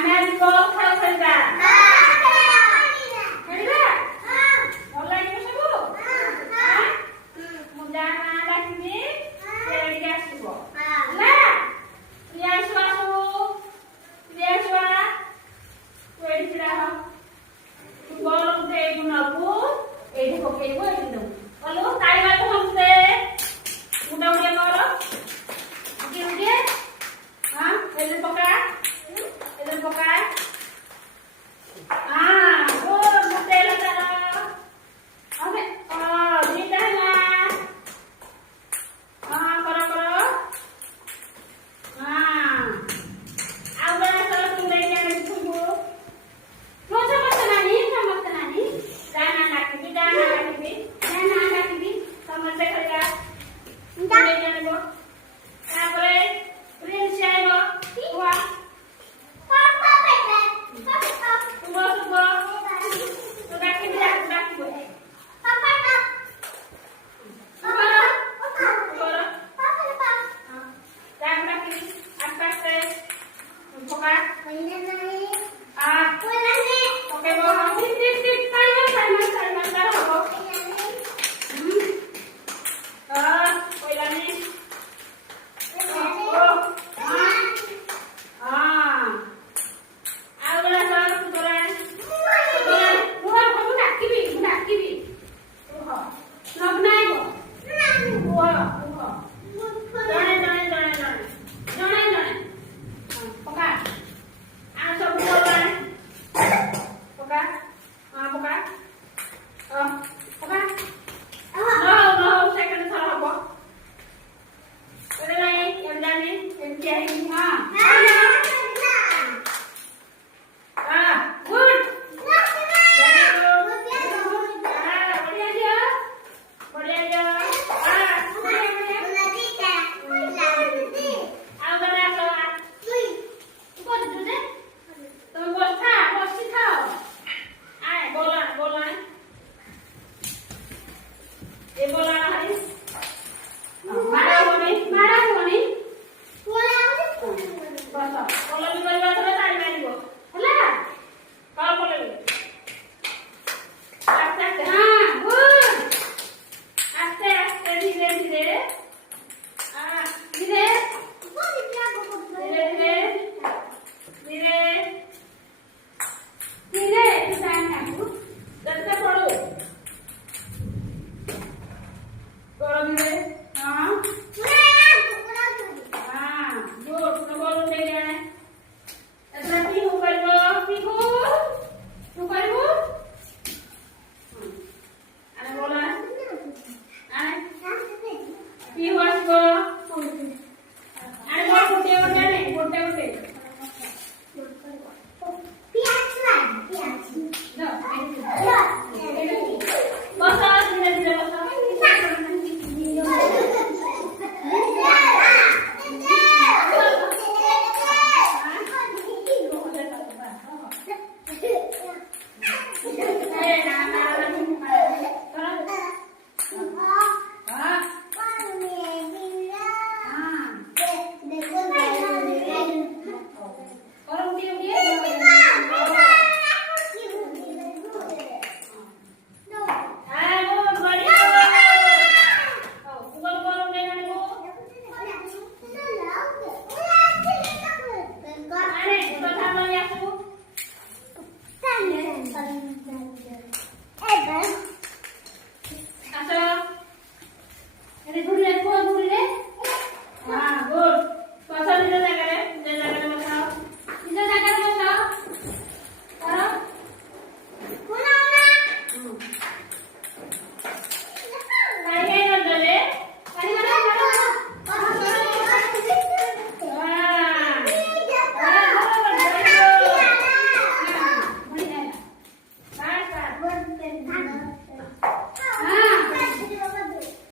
ଆମେ ଆଜି କଣ ଖେଳ ଖେଳିବା? ଖେଳିବା? ଭଲ ଲାଗିବ ସବୁ? ମୁଁ ଯାହା ନାଁ ଡାକିବି ସେ ଏଠିକି ଆସିବ ହେଲା? ପ୍ରିୟାଂଶୁ ଆସୁ, ପ୍ରିୟାଂଶୁ ଆ, ତୁ ଏଠି ଛିଡ଼ା ହ। ତୁ ବଲ ଗୋଟେ ଏଇଠୁ ନବୁ, ଏଇଠି ପକେଇବୁ, ଏଇଠି ନବୁ। ଗଲୁ ତାଳି ମାରିବୁ ସମସ୍ତେ। ମୁଣ୍ଡ ଉଡ଼ିଆ କର, ଉଡ଼ିଏ ଉଡ଼ିଏ। ହଁ ଏଠି ପକା, ଏଠି ପକା। ଗୁଡ୍, ଗୋଟେ ହେଲା ତାର। ଆମେ ଦିଟା ହେଲା। କର କର। ଆଉ ଜଣେ ଆସ, ତୁ ନେଇକି ଆଣିବୁ ଥୁବୁ। ସମସ୍ତେ ନାହିଁ। ଯା ନା ଡାକିବି, ସମସ୍ତେ ଖେଳିବା। ନେଇକି ଆଣିବ। ତାପରେ ପ୍ରିନ୍ସ ଆଇବ। କୁହ। ତୁବ। ତୁ ଡାକିବି, ଡାକିବ।